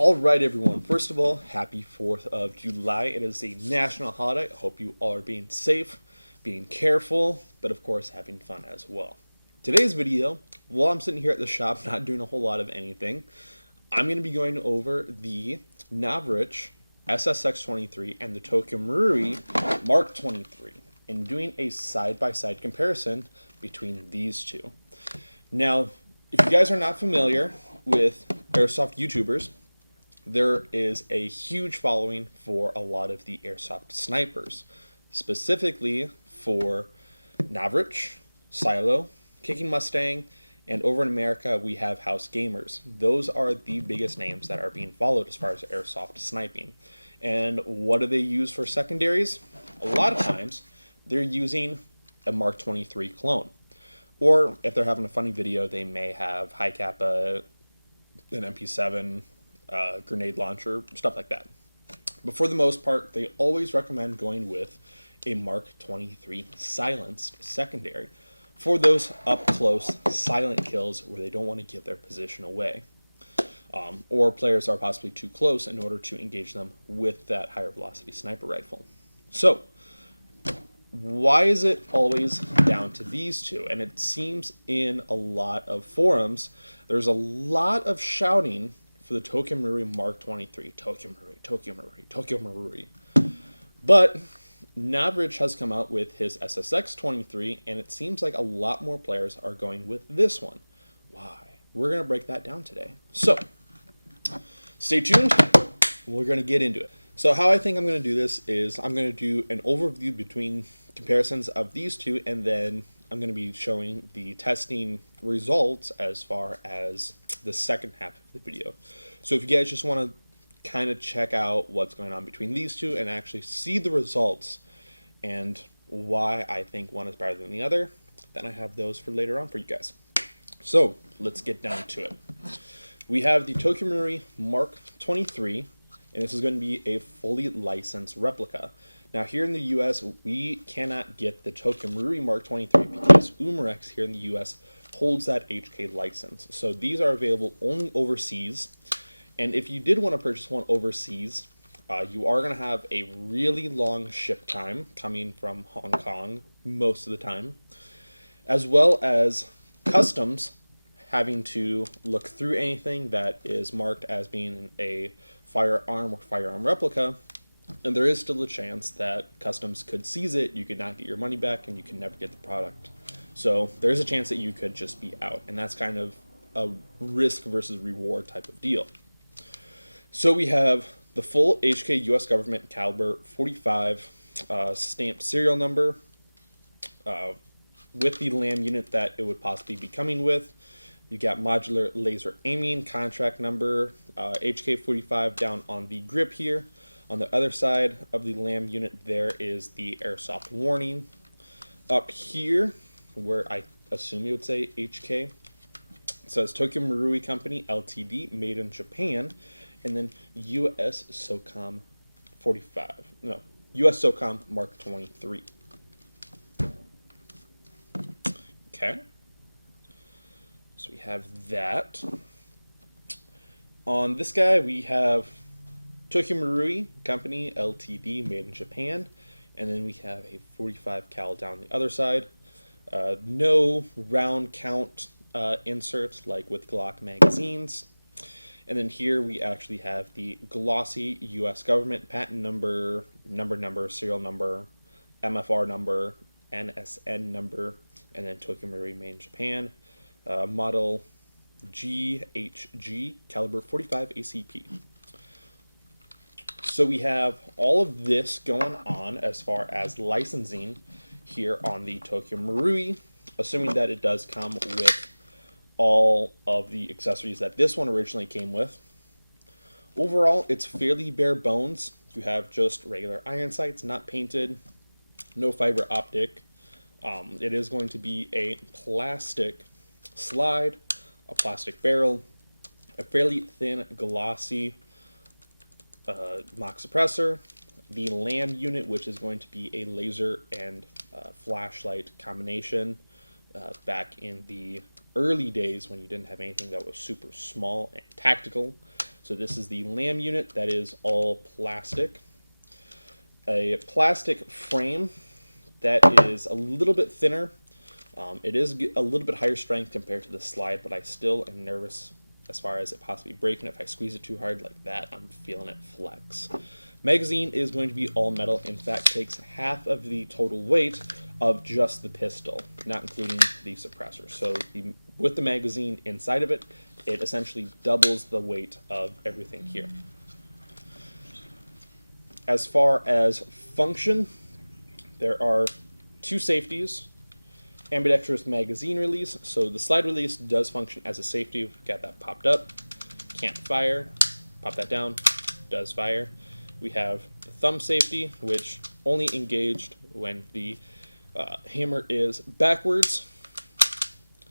All right, everyone. First of all, happy 4th of July. It is a national holiday. I hope you all are being safe, being careful, but of course, having fun as well. Today's video, while I'm sitting here at the shop not doing a whole lot of anything, I'm going to be going over the Navrich SSX23 and the Tokyo Marui Mark 23 and doing a side-by-side comparison between these two. Now, if you guys are not familiar with Airsoft YouTubers, there is a huge following for a lot of the Airsoft snipers, specifically for Navrich, Silo, Kicking Mustang, and over in America we have House Gamers. Those are the biggest names that are being followed as far as Airsoft sniping. And what do they use for secondaries? A lot of times they're using a Mark 23 clone. Or if they're having a funny video, they may have high kappa, an MP7, grenade launcher, stuff like that. But for the most part, they always recommend going with a Mark 23 silenced secondary for those up-close silent kills where they don't want to give their position away. Or players are possibly too close in order to engage them with that higher velocity sniper rifle. So, why is it always down to these two? And it seems in a lot of forums, there's a lot of shouting for the Tokyo Marui Mark 23. Tokyo Marui, Tokyo Marui, Tokyo Marui. But Navrich has come out with his SSX 23, and it seems like a lot more players are going with this one. Why? We're going to break that down today. So, stay tuned. We're going to get into it. So how I think I'm going to do this is I'm going to do an overview between comparisons of these two, and then I'm going to be showing the testing results as far as the second half of the video. So if you guys just want to kind of check out what's going on between these two and actually see the results and why I think one is better than the other, then I have those for later on for you guys. So let's get down to it. We have the Tokyo Marui Mark 23, and this is going to be a fully licensed replica. Now here in the US, we cannot get the Tokyo Marui Mark 23 because Umarex here in the US holds that HK license. So these are available only overseas. And if you did want to purchase one overseas, you are going to have a really long ship time coming from Hong Kong most of the time, as well as customs having to look through anything that is marked as being a firearm or firearm replica, and there is still a chance that customs could seize it, you could not get your money back, and you can never get the product. So there's a chance that you could just be out, and that's kind of a risk versus reward type of deal. So we have the full HK US government caliber 45 stamped serial number with the LAM unit that it would possibly be coming with. You got modular laser aiming, contract number, HK45 down on the grip here. On the other side of the LAM unit, there is the Airsoft warning. Up here, where I assume you would say HK, it says Tokyo Marui Company Ltd, made in Japan, and then US SOCOM 45. No, US SOCOM Mark 23. Okay. So we have that. On this guy, we have Tokyo Marui Company Ltd, made in Japan, and then we have a 45 cal down the other side. No round count insert like with Glock magazines. And then here we actually have the glossy U.S. government patent number, serial number, MFR number, NSN number, and then Tokyo Marui made in Japan. Model GHG, caliber 45 ACP. So we have all of this going on as far as licensing here on the Tokyo Marui, assuming that it does come with all of the accessories that this one originally came with. Overall, it's fairly bare bones. You have just regular iron sights, not painted, no fiber optic. It is going to be a plastic slide, a plastic barrel, a fairly thin, glossy mock suppressor, the LAM unit, which is going to be a laser and flashlight combination back in the early days when you didn't have anything that was super small and tactical. So this is the LAM unit that is all plastic. A plastic frame that is a little bit thinner. It is a little bit higher strength compared to the slide, but I still am nervous as far as it possibly breaking. If I squeeze it too hard like that, I'm feeling it flex. Magazine is going to be all metal. In fact, takes half of the total weight of just the pistol, not including the suppressor. So with the magazine inside of it, it essentially doubles the weight of everything here. As far as function, there are two safeties. Ambidextrous magazine release. So the slide release does function as a safety. We've got that popped up. Can't fire. Pop that down. Does fire. We have the thumb safety, which only engaged when the hammer is backwards.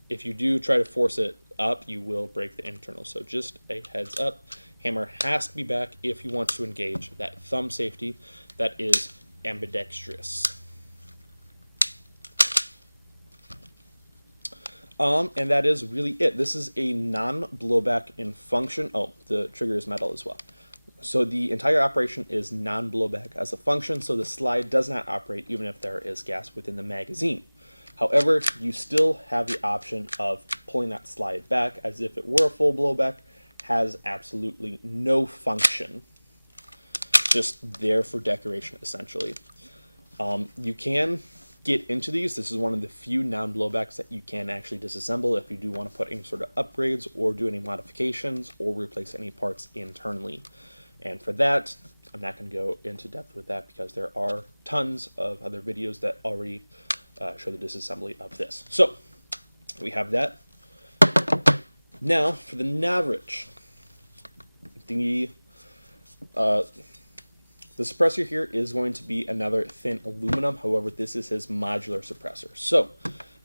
If you do try to force it up, you will break the internal. So just a heads up. Hammer has to be back if you want to engage that thumb safety that is ambidextrous. And that is really it. This is a non-blowback in function. Oh, the trigger is metal as well. So the entire operation is non-blowback as a function, so the slide does not operate even if there is gas within the magazine. However, you still have the option of pulling that slide back as if it were a full blowback. Has absolutely no function. Just there for decoration, essentially. You can get into these. This is one of the few non-blowbacks that you can actually disassemble if you do want to put any sort of upgrades or do any modifications or replace any parts internally. And for that, I'm not going to go into depth with that because there are tons of other videos that already show the disassembly of this. So we have that. Now for the Navrich. The suppressor here is going to be another thin aluminum. However, this is his modular suppressor. So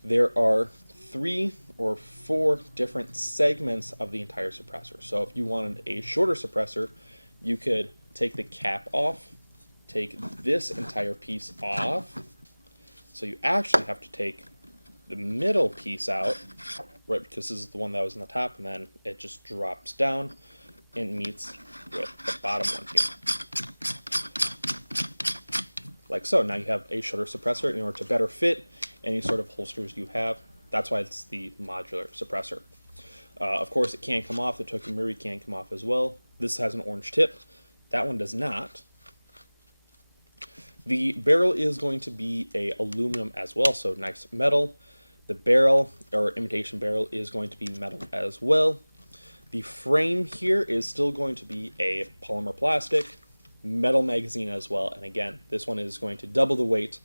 there are 3 or 4 different segments of the entire suppressor. So if you wanted a shorter suppressor, you could take the cap off, take this entire piece off. So you actually have to take the middle piece out, right, because this is the one that was on the top, and then it just drops down and meets with the bottom one here. Like so. Now you have a shorter suppressor in order to better fit any sort of holsters you have. That's why it's the modular suppressor. Of course, it can come off. The Tokimuri can come off as well. This has an orange tip. That one does not. The barrel is going to be a aluminum as well, so nice metal. The barrel, or imitation barrel, is going to be metal as well. The frame here is still going to be a polymer plastic, metal magazine as well, and again, this one is going to double the weight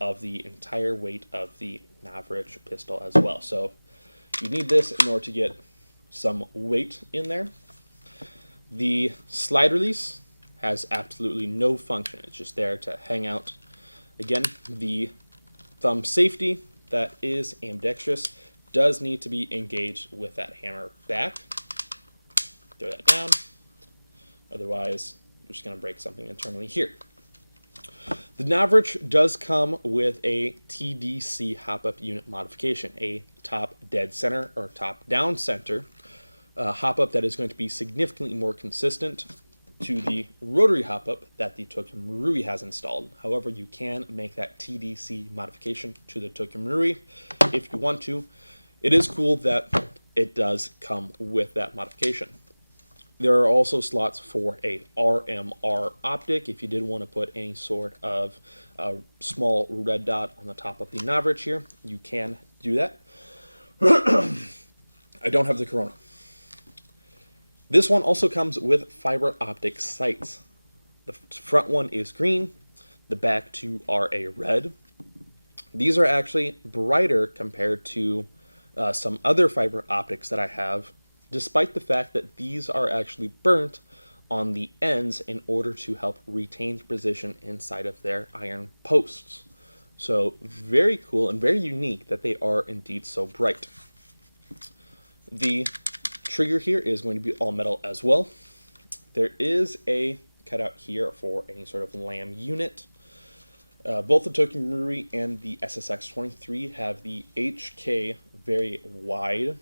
of the entire weight of the Navrich pistol as well. So you need this in order to get some weight in there. The slide release has absolutely no function. It's just there to hang out. Again, the thumb safety that is ambidextrous does need to be engaged with that hammer back. Throw that down. Otherwise, we're just going to break something internally here. The Navrich does come with a TDC hop-up unit modification, a top dead center or top down center hop-up that is going to be significantly more consistent to the rotary hop-up that the Tokimuri has installed. However, you can make that TDC modification to the Tokimuri if you want to. It is cool that it does come with that modification. There are also slots for a RMR optic if you did want to put any sort of small red dot on the top of the Navrich here. You can do that. I don't have the Corona. This one also comes with fiber optic sights. The front one is green, the back two are a red. These are actually brighter compared to some other fiber optics that I have, despite the fact that these are actually burnt on the ends in order to help retain the position inside of their iron posts. So very cool and very unique that they are indeed so bright. The trigger here is going to be all metal as well. There is a cutout here for any sort of LAM unit. Both the Tokimuri and the SSX-23 have the HK very wide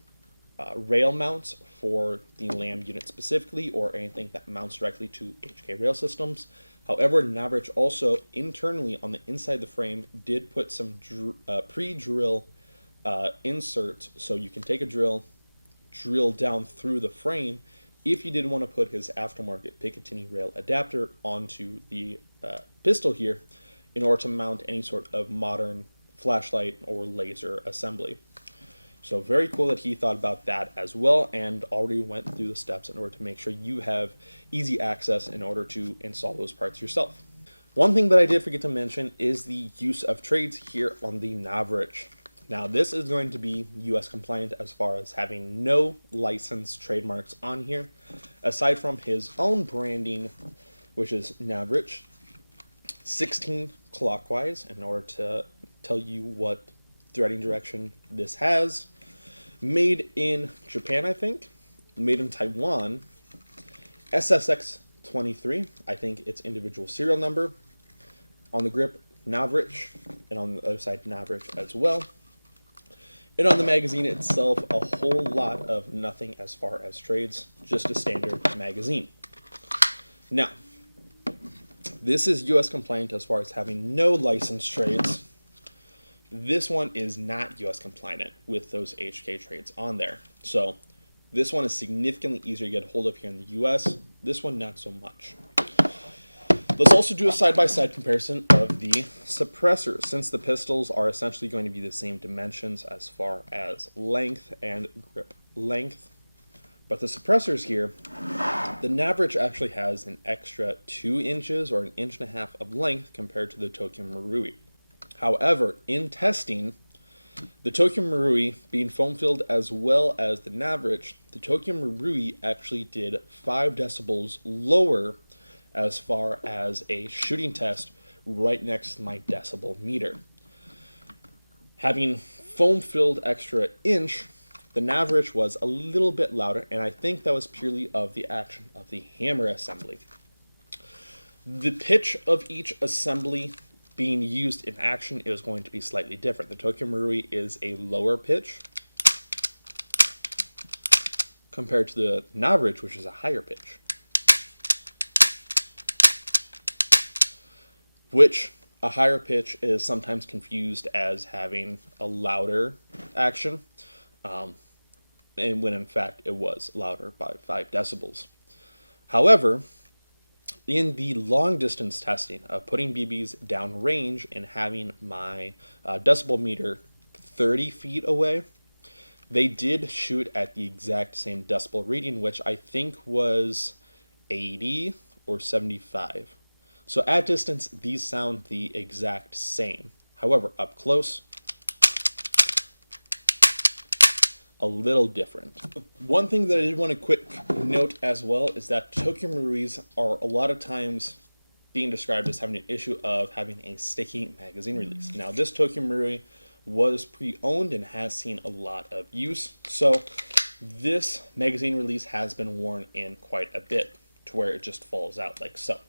rail mounts for the LAM unit specifically, or anything that mounts directly to HK rail systems. However, Navrich also internally on the inside of the frame did put some pre-drill inserts, so you can take a drill down through the frame if you did want to put his aftermarket Picatinny rail adapter onto the pistol here in order to mount any sort of modern flashlight or laser assembly. So very cool that he thought about that as well and already went through the steps in order to make sure you have easy access in order to install those parts yourself. One thing that I did forget to mention is the use of trades here on the Navrich. Now this is going to be US compliant as far as having no licensed trademarks on here, aside from his own branding, which is Navrich 16 clockwise, in order to tell you what threading direction this has. Made in Japan, I think. Made in Taiwan. SSX23, I think its individual serial number. On the grip, Navrich, and on the other side, Navrich as well. And on the magazine itself, a whole lot of nothing as far as trades, just a standard magazine. Now, this is US compliant as far as having no licensed trades. This one is not US compliant with those HK trades on there. So this one is significantly easier to get a hold of here in the US. This one not so much. Let's also do a side-by-side comparison of the suppressors, since the pistols are essentially going to be the same dimensions as far as length and grip length. But the suppressors here, the Navrich actually has an extra 2 inches or 1.5 inches of length compared to the Tokyo Marui. However, in testing, the Tokyo Marui being foam-filled as well as the Navrich, the Tokyo Marui actually did 5 decibels lower as far as a shooting test right next to my decibel meter. Having foam-filled extra inch, the Navrich was a little bit louder, and I think that was purely of the action of the hammer assembly. The pitch of each assembly being used in action is going to be slightly different. The Tokyo Marui is a lower pitch compared to the Navrich, which is a higher pitch. Which a higher pitch is sometimes confused as having a louder action, and when in fact it was louder by 5 decibels. However, in the long distance testing of putting BBs down range and having my decibel meter 30 feet away, they did shoot at the exact same decibel reading, which I think was 80 or 75. So at distance, these sound the exact same. However, up close, a little different. One thing that I did want to quick note as well is that Tokyo Maruis are a lot of times being described as having an issue of having a sticky magazine release. Now this Tokyo Marui was pre-owned and has seen a lot of use, so this magazine release has been worn in quite a bit to where it just falls out like so.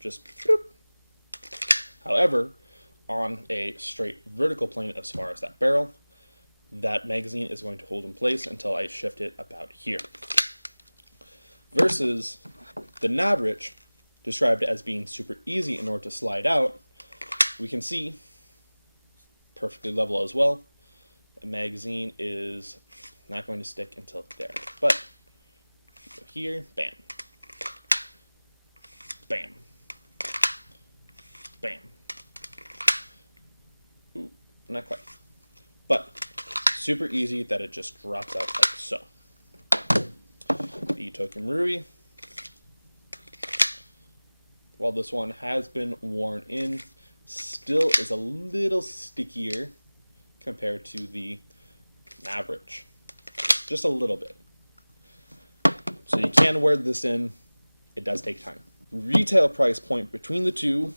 Just bloop. However, on a straight vertical plane as far as that barrel, that magazine is going to hold in place until I shift it about here. Versus the Navrich, described as being super easy in order to slide out, we can see perfectly level as well. The magazine is not going to stick until there, but go here, bam, bam, bam. Ooh, not quite, but super easy that it just drops out like so. The Tokyo Marui, while this one has been worn in, still is a little stickier compared to the Navrich. Just a little bit. So you can wear this in. It does take time. Retail price point between the two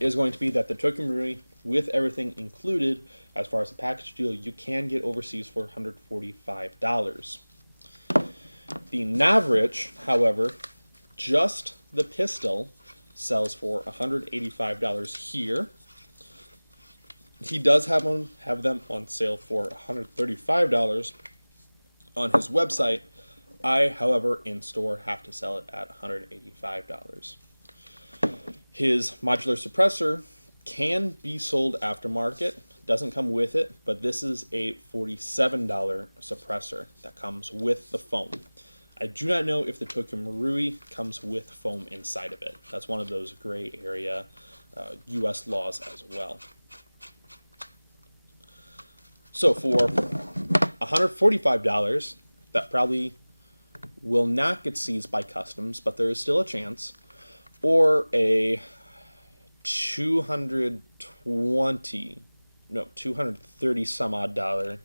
is going to be that the Tokyo Marui, with everything included, as far as the package deal, you can get overseas for $145. The Navrich, however, just the pistol sells for $185 here. He does have them on sale for $135 on his website. I, however, in store have to sell it at $185. His modular suppressor can be sold aftermarket, doesn't come with it, but this is a $47 suppressor that comes with the foam. I do not know if the Tokyo Marui comes with foam inside of it. That's one of those gray area US laws as well. So for $145, that probably will not get seized by customs, but there is still a chance, or a 230 some odd dollar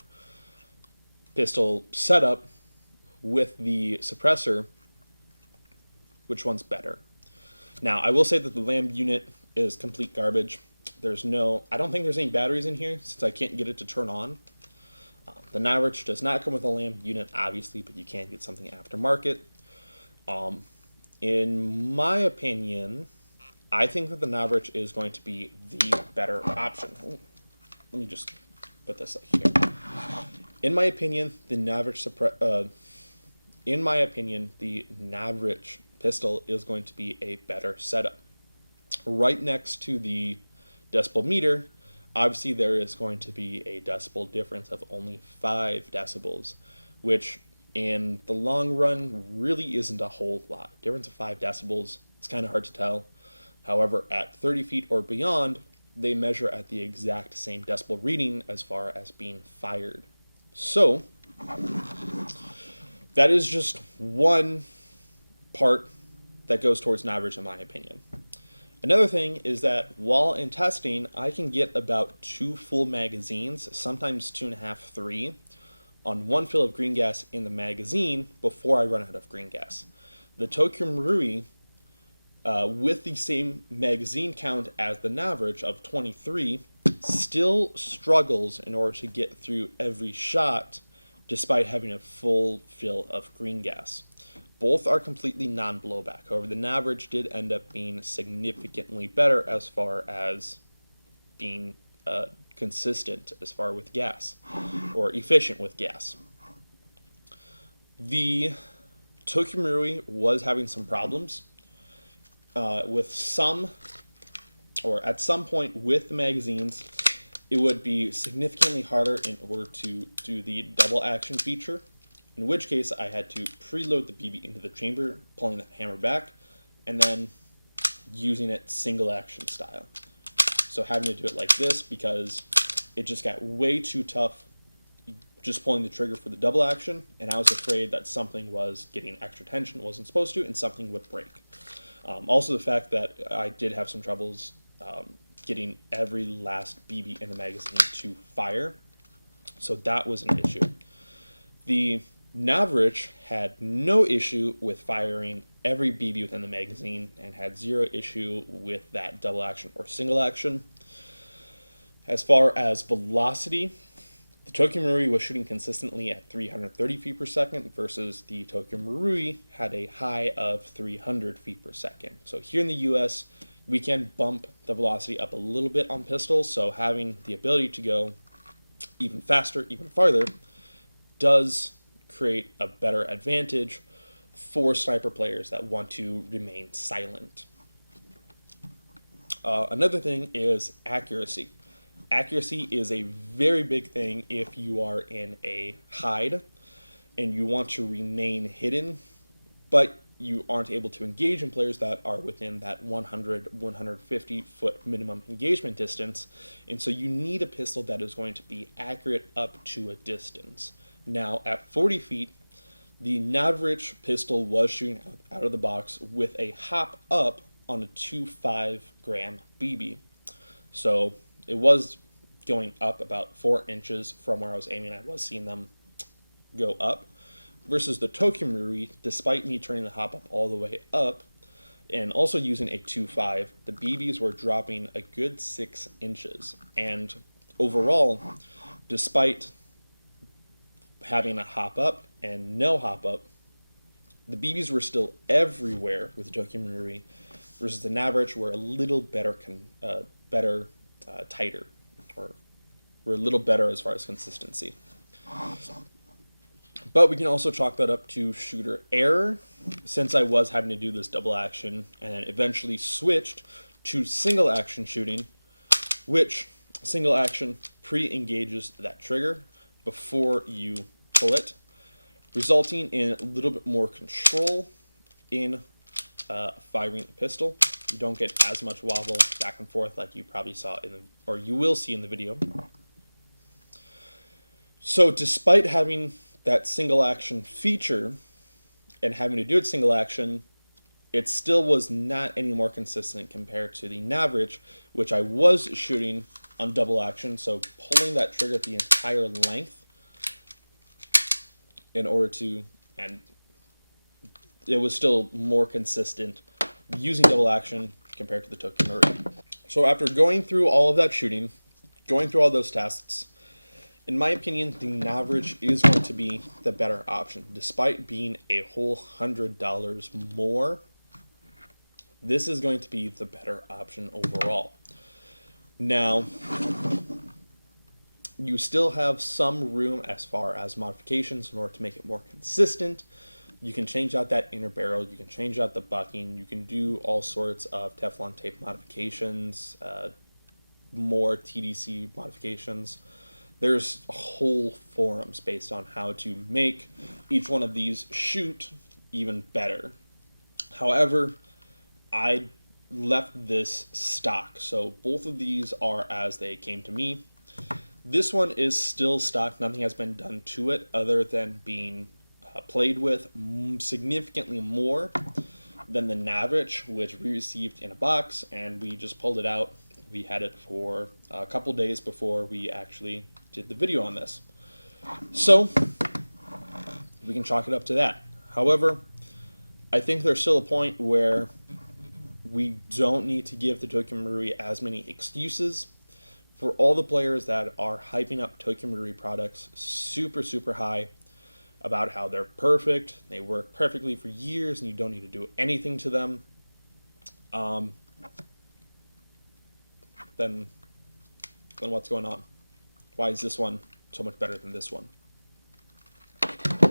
pistol setup with the suppressor. Which one's better? Now, I will say that the lamb unit is complete garbage. I don't think there's any batteries in here since I can't get it to turn on. The Navrich does not come with a lamb unit, obviously, but you can get something aftermarket. In my opinion, I think that the Navrich is going to be the better option. Ooh, let me just put this here. In my opinion, the Navrich pistol is going to be a better setup. Right next to the decibel meter, obviously there is going to be a decibel difference of only 5 decibels, which in the long run really isn't a whole lot. Difference of 5 decibels, it's kind of hard to tell. However, at 30 feet or beyond, they measure at the exact same decibel reading as far as being fired. So, that is just one part that goes towards Navrich in my opinion. Another thing is that while in testing, I can get about 2 full magazines, sometimes 2.5, 3, on 1 fill of green gas in the magazine before I run out of green gas. The Tokyo Marui, with the same magazine count as the Navrich of 23, still struggles in order to get through every shot despite having a full fill of green gas. Both are completely non-blowback. However, the Navrich did end up being significantly better as far as being consistent as far with gas, or efficient with gas. The Tokyo Marui was having some problems with some, or at some point with the magazines, it would be significantly harder in order to do the double action feature, in which case I had to preload the BB into the chamber, pulling that hammer back, and then using it single action style. So having to do it like this because it just got way too tough just pulling the trigger for the double action, and I was afraid that something was getting extra tension it wasn't supposed to, and something would break. Also the fact that I did have some troubles getting every last BB in the magazine to fire, so that was an issue. The Navrich had no issue with firing every BB within the magazine and had 0 issue with that double action or single action. As far as velocity, the Tokyo Marui was shooting consistently at 330 feet per second versus the Tokyo Marui had a high of 300 feet per second. So here in the US, we can bump the velocity up a little bit on pistols, so having the ability to go even faster, even farther, does create a better advantage for sniper players that want to remain silent. Another thing is accuracy. Accuracy is a very big thing if you are in a hide and you want to remain hidden, but you aren't able to engage in players that are within that 150 foot minimum engagement distance, and so you need a pistol that is going to be accurate up to a distance. Now, at 40 feet, the Navrich pistol was shooting out of the box with a hop up on a 2.5 gram BB. So it was going up about 4 inches from where I was aiming. I was seeing them go up. Versus the Tokyo Marui, despite me turning the hop up all the way up, and also using a 2.5, the BBs were dropping a good 6 inches. And overall, despite having a hop up and no hop up, the BBs were still everywhere with the Tokyo Marui, versus the Navrich were a little better, tighter, or were a little better as far as consistency. But we can also chalk that up to shooter error, since I was having to do this double action and then eventually switched to single action shooting, which single action pre-engages that trigger before you pull it, resulting in a little bit more control in firing the pistol. You don't get as much wobble back and forth like you probably saw or you will see in the video. So despite having that single action feature and having to do it single action, it still was not any more consistent compared to the average, which I was shooting on double action, so pulling that trigger the entire length in order to, and it was still more consistent using double action compared to the Tokyo Marui. So after going through all of that shooting, going through all those tests, in my opinion, the average is going to be the better option. Despite being a whole $100 more, this is going to be the better option overall. Now, you still have some room as far as modifications in order to make it more consistent. You can change out that inner barrel, you can change out the bucking, you can do all sorts of Teflon tape modifications, more TDC modifications. There's whole forums based on how to make each one of these shoot even better. However, I left this stock, so both of these are as they came to me. This one is still stock. Nothing has been done to it other than being played with significantly more than the average, which we received in a box, and we just pulled it out. We had it for a couple days before we actually did the video on this. So we can chalk it up to that. However, I think there's still a point where we don't need to give the Tokyo Marui as many excuses. For all the players that are hyping up Tokyo Marui products super high about how they're perfect, they work perfectly for years, and you don't need to do anything to them, then what's going on? Why is this one so much better than this one?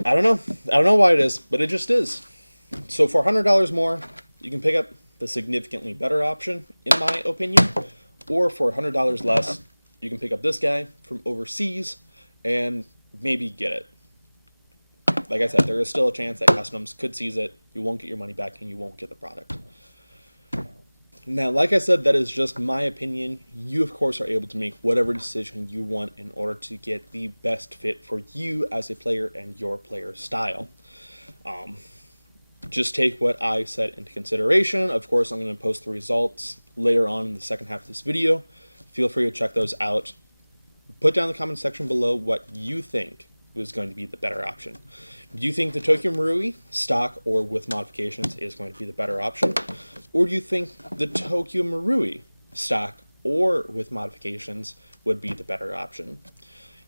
I don't know. I don't know why it is, but it just is. So for $100 more, you can pick up the significantly better option, in my opinion. Or for $100 less, you can pick up this guy from overseas and maybe get it. Like I said, there is still a chance that Customs could seize it. You won't get your money back and you won't get the product. Now, like I said, that is just my opinion. You, of course, are able to make whatever decision you want in order to get the best fit for you as a player and your player style. Just take what I said into consideration. Of course, I'm going to post the results later on in the second half of this video. Feel free to check those out. Put down in the comment section below what you think was going to be the better option. Do you think the Tokyo Marui, stock or with modifications, is going to be the better option? Or do you think the Tokyo Marui, stock or with modifications, would be the better option?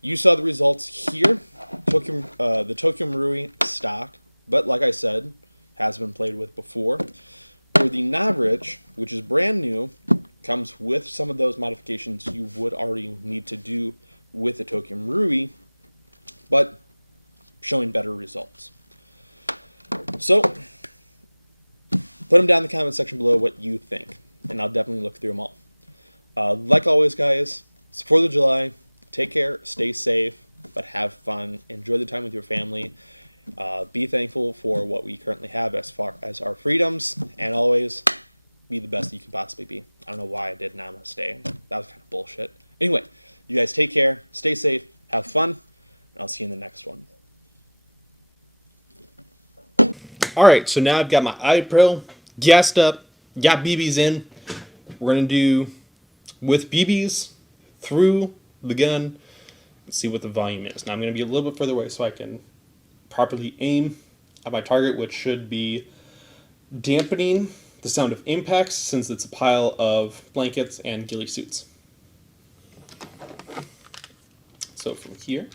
You saw the results here. The Tokyo Marui stock, but like I said, has been played with before. Or the average, which is brand new, comes with some of those modifications you would already need to do with the Tokyo Marui, but showing better results. So, put them down in the comment section below what you think, and I'll definitely look through them all. Like always, guys, it's 4th of July. Take care, stay safe, but have fun. Enjoy the time with your family. Be thankful for what we currently have as far as our freedoms, and always be the best you can possibly be. I don't know why I did Namaste. That was kind of bullshit. Anyway, you guys take care, stay safe, have fun, and I'll see you in the next one. Alright, so now I've got my iPro gassed up, got BBs in. We're going to do with BBs through the gun. Let's see what the volume is. Now I'm going to be a little bit further away so I can properly aim at my target, which should be dampening the sound of impacts since it's a pile of blankets and ghillie suits. So from here,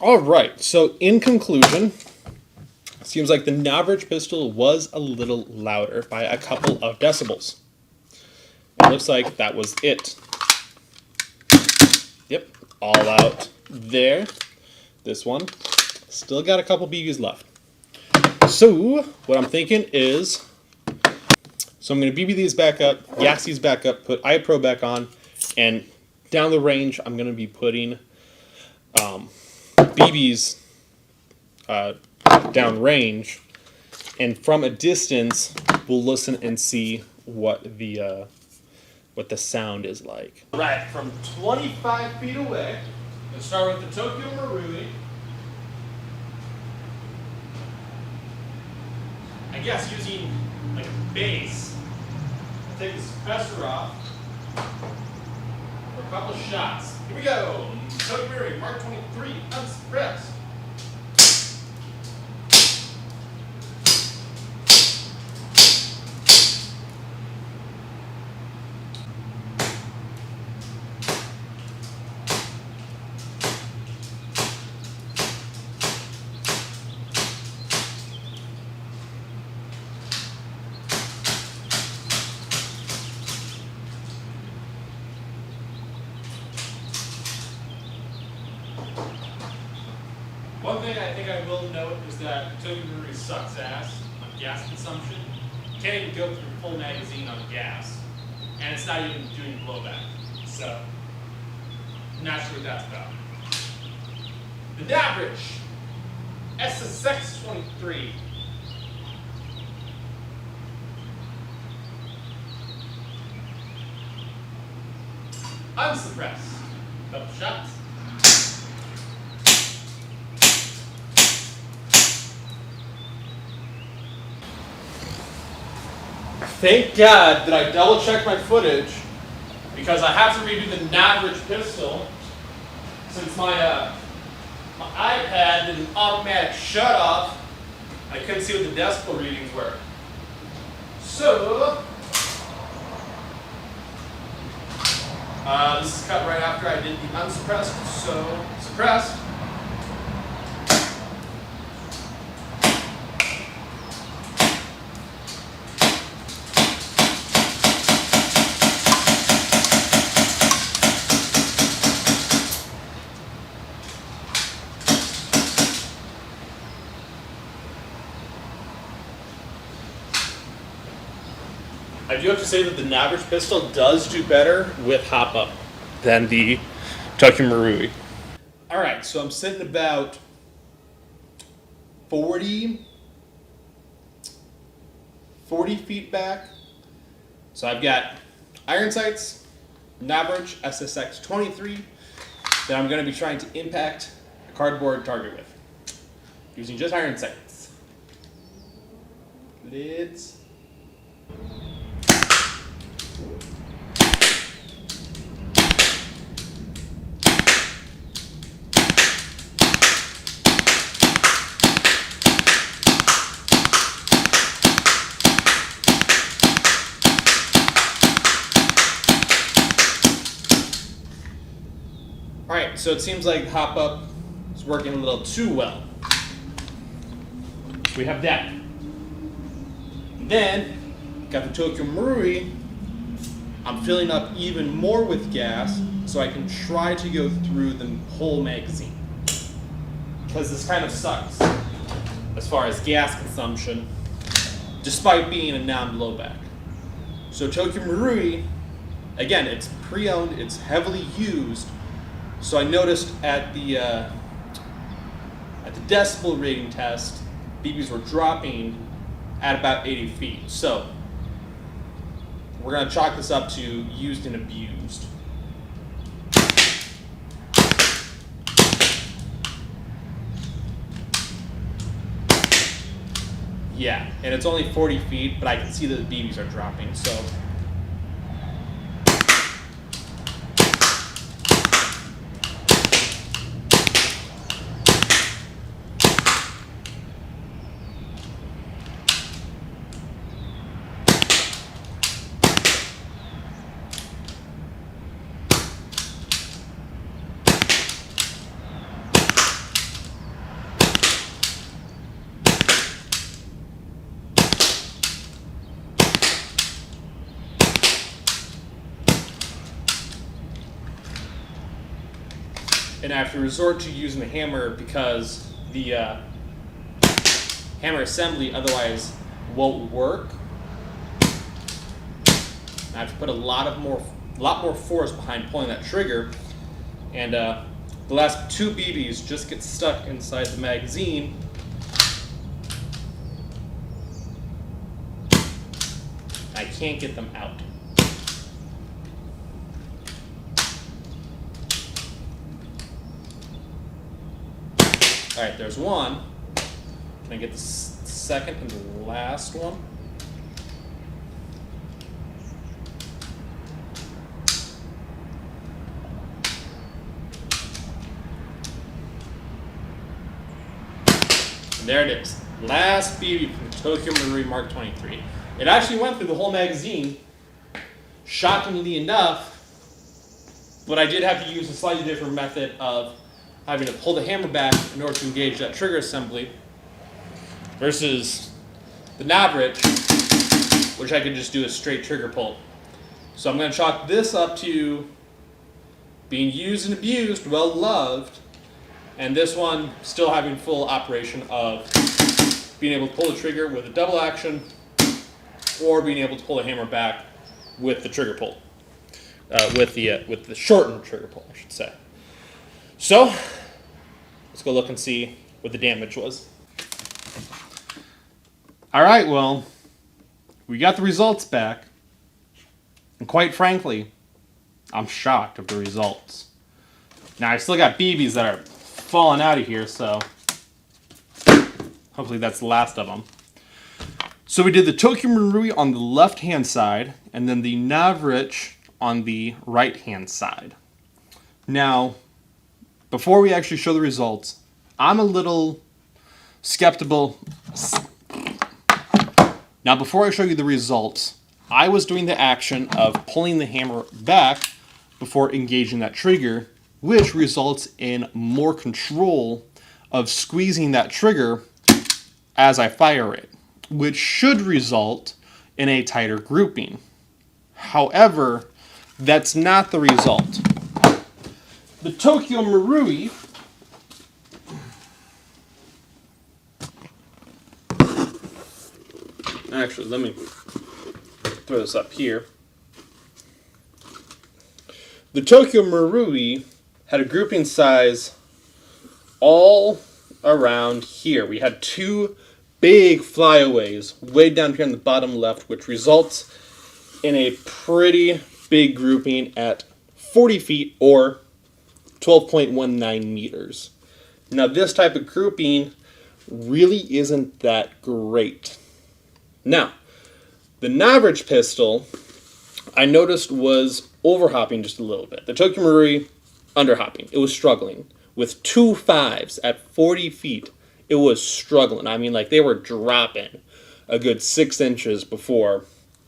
All right, so in conclusion, seems like the Navrich pistol was a little louder by a couple of decibels. It looks like that was it. Yep, all out there. This one still got a couple BBs left. So what I'm thinking is, I'm going to BB these back up, gas these back up, put iPro back on, and down the range I'm going to be putting BBs down range, and from a distance we'll listen and see what the sound is like. All right, from 25 feet away, let's start with the Tokyo Marui. I guess using like a base, take the suppressor off for a couple of shots. Here we go. Tokyo Marui, Mark 23, unsuppressed. One thing I think I will note is that Tokyo Marui sucks ass on gas consumption. Can't even go through full magazine on gas, and it's not even doing blowback. So, not sure what that's about. The Navrich SSX-23. Unsuppressed. Couple shots. Thank God that I double checked my footage, because I have to redo the Navrich pistol since my iPad did an automatic shut off. I couldn't see what the decibel readings were. So this is cut right after I did the unsuppressed, so suppressed. I do have to say that the Navrich pistol does do better with hop up than the Tokyo Marui. All right, so I'm sitting about 40 feet back. So I've got iron sights, Navrich SSX-23 that I'm going to be trying to impact a cardboard target with, using just iron sights. Lids. Alright, so it seems like hop up is working a little too well. We have that. Then, got the Tokyo Marui. I'm filling up even more with gas so I can try to go through the whole magazine. Because this kind of sucks as far as gas consumption, despite being a non-blowback. So Tokyo Marui, again, it's pre-owned, it's heavily used. So I noticed at the decibel rating test, BBs were dropping at about 80 feet. So we're going to chalk this up to used and abused. Yeah, and it's only 40 feet, but I can see that the BBs are dropping, so. and I have to resort to using the hammer because the hammer assembly otherwise won't work. I have to put a lot more force behind pulling that trigger, and the last 2 BBs just get stuck inside the magazine. I can't get them out. All right, there's one. Can I get the second and the last one? And there it is. Last BB from the Tokyo Marui Mark 23. It actually went through the whole magazine, shockingly enough, but I did have to use a slightly different method of having to pull the hammer back in order to engage that trigger assembly versus the Navrich, which I could just do a straight trigger pull. So I'm going to chalk this up to being used and abused, well loved, and this one still having full operation of being able to pull the trigger with a double action or being able to pull the hammer back with the trigger pull, with the shortened trigger pull, I should say. So let's go look and see what the damage was. All right, well, we got the results back, and quite frankly, I'm shocked of the results. Now, I still got BBs that are falling out of here, so hopefully that's the last of them. So we did the Tokyo Marui on the left-hand side, and then the Navrich on the right-hand side. Now, before we actually show the results, I'm a little skeptical. Now, before I show you the results, I was doing the action of pulling the hammer back before engaging that trigger, which results in more control of squeezing that trigger as I fire it, which should result in a tighter grouping. However, that's not the result. The Tokyo Marui actually, let me throw this up here. The Tokyo Marui had a grouping size all around here. We had 2 big flyaways way down here in the bottom left, which results in a pretty big grouping at 40 feet or 12.19 meters. Now, this type of grouping really isn't that great. Now, the Navrich pistol, I noticed, was overhopping just a little bit. The Tokyo Marui, underhopping. It was struggling. With 2 5s at 40 feet, it was struggling. I mean, like, they were dropping a good 6 inches before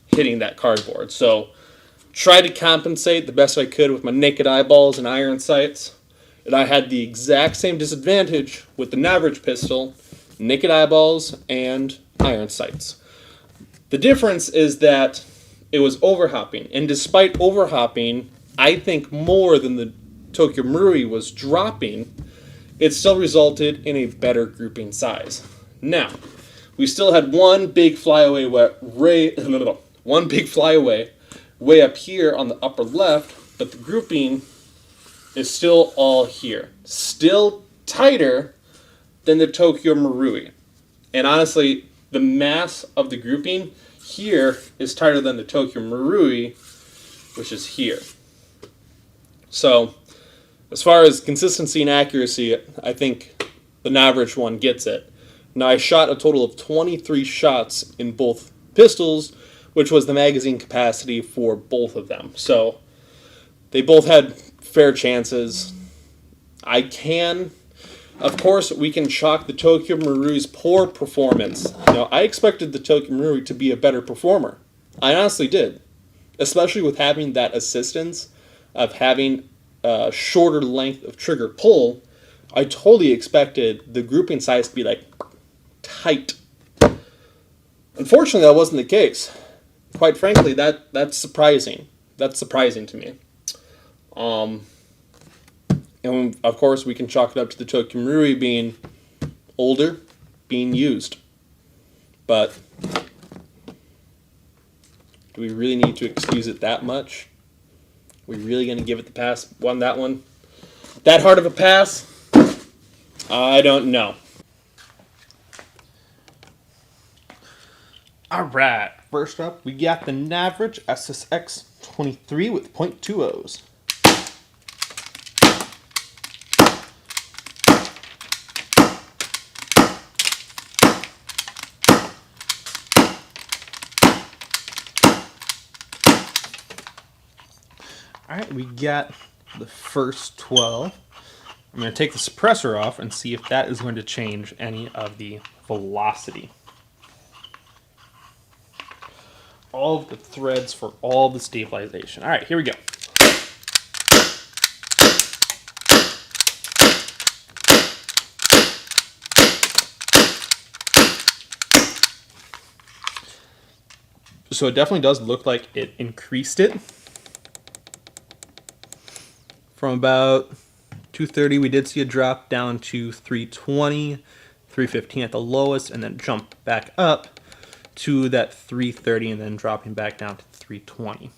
hitting that cardboard. So, tried to compensate the best I could with my naked eyeballs and iron sights. And I had the exact same disadvantage with the Navrich pistol, naked eyeballs and iron sights. The difference is that it was overhopping. And despite overhopping, I think more than the Tokyo Marui was dropping, it still resulted in a better grouping size. Now, we still had one big flyaway way up here on the upper left, but the grouping is still all here. Still tighter than the Tokyo Marui. And honestly, the mass of the grouping here is tighter than the Tokyo Marui, which is here. So, as far as consistency and accuracy, I think the Navrich one gets it. Now, I shot a total of 23 shots in both pistols, which was the magazine capacity for both of them. So, they both had fair chances. Of course, we can chalk the Tokyo Marui's poor performance. Now, I expected the Tokyo Marui to be a better performer. I honestly did. Especially with having that assistance of having a shorter length of trigger pull. I totally expected the grouping size to be like tight. Unfortunately, that wasn't the case. Quite frankly, that's surprising. That's surprising to me. And of course, we can chalk it up to the Tokumurui being older, being used. But do we really need to excuse it that much? Are we really going to give it the pass on that one? That hard of a pass? I don't know. Alright, first up, we got the Navrich SSX 23 with .20s. Alright, we got the first 12. I'm going to take the suppressor off and see if that is going to change any of the velocity. All of the threads for all the stabilization. Alright, here we go. So it definitely does look like it increased it. From about 230, we did see a drop down to 320, 315 at the lowest, and then jump back up to that 330 and then dropping back down to 320.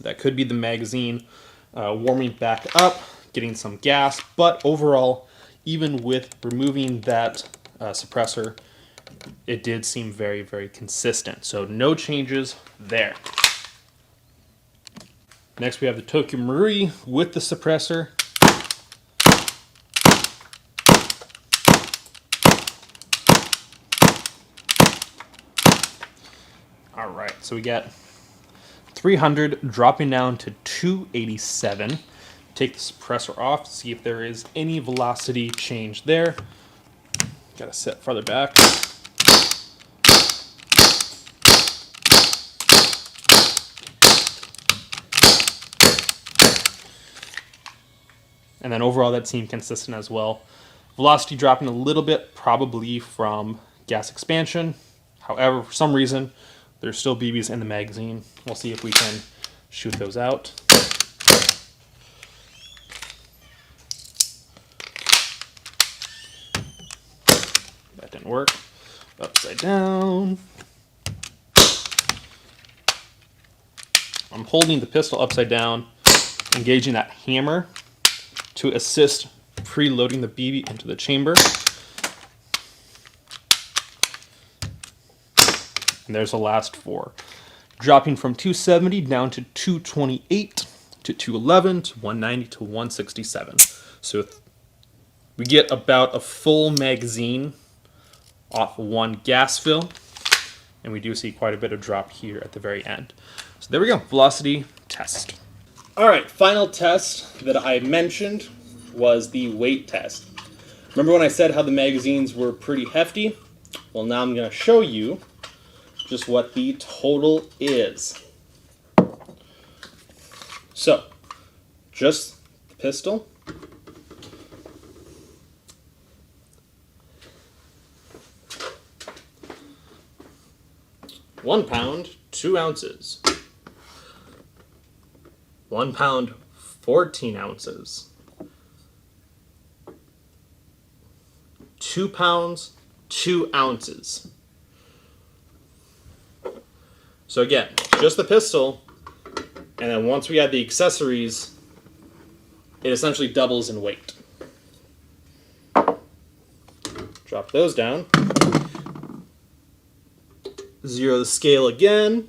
That could be the magazine warming back up, getting some gas, but overall, even with removing that suppressor, it did seem very, very consistent. So no changes there. Next, we have the Tokumurui with the suppressor. All right, so we got 300 dropping down to 287. Take the suppressor off to see if there is any velocity change there. Got to set farther back. And then overall that seemed consistent as well. Velocity dropping a little bit, probably from gas expansion. However, for some reason, there's still BBs in the magazine. We'll see if we can shoot those out. That didn't work. Upside down. I'm holding the pistol upside down, engaging that hammer to assist preloading the BB into the chamber. And there's the last 4. Dropping from 270 down to 228 to 211 to 190 to 167. So we get about a full magazine off one gas fill. And we do see quite a bit of drop here at the very end. So there we go, velocity test. All right, final test that I mentioned was the weight test. Remember when I said how the magazines were pretty hefty? Well, now I'm going to show you just what the total is. So, just the pistol. £1 pound, 2 ounces. 1 pound, 14 ounces. 2 pounds, 2 ounces. So again, just the pistol, and then once we add the accessories, it essentially doubles in weight. Drop those down. Zero the scale again.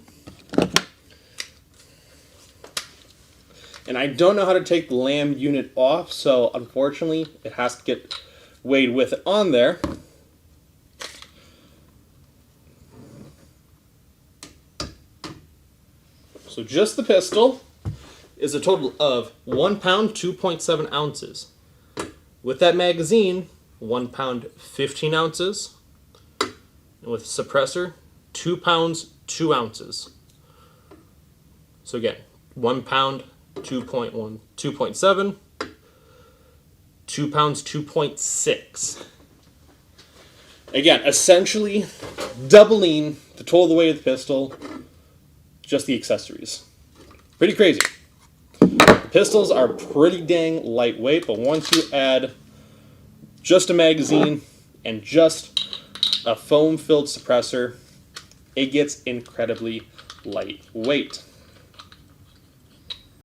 And I don't know how to take the lamb unit off, so unfortunately it has to get weighed with it on there. So just the pistol is a total of 1 pound, 2.7 ounces. With that magazine, 1 pound, 15 ounces. And with suppressor, 2 pounds, 2 ounces. So again, 1 pound, 2.1, 2.7, 2 pounds, 2.6. Again, essentially doubling the total weight of the pistol, just the accessories. Pretty crazy. Pistols are pretty dang lightweight, but once you add just a magazine and just a foam-filled suppressor, it gets incredibly lightweight.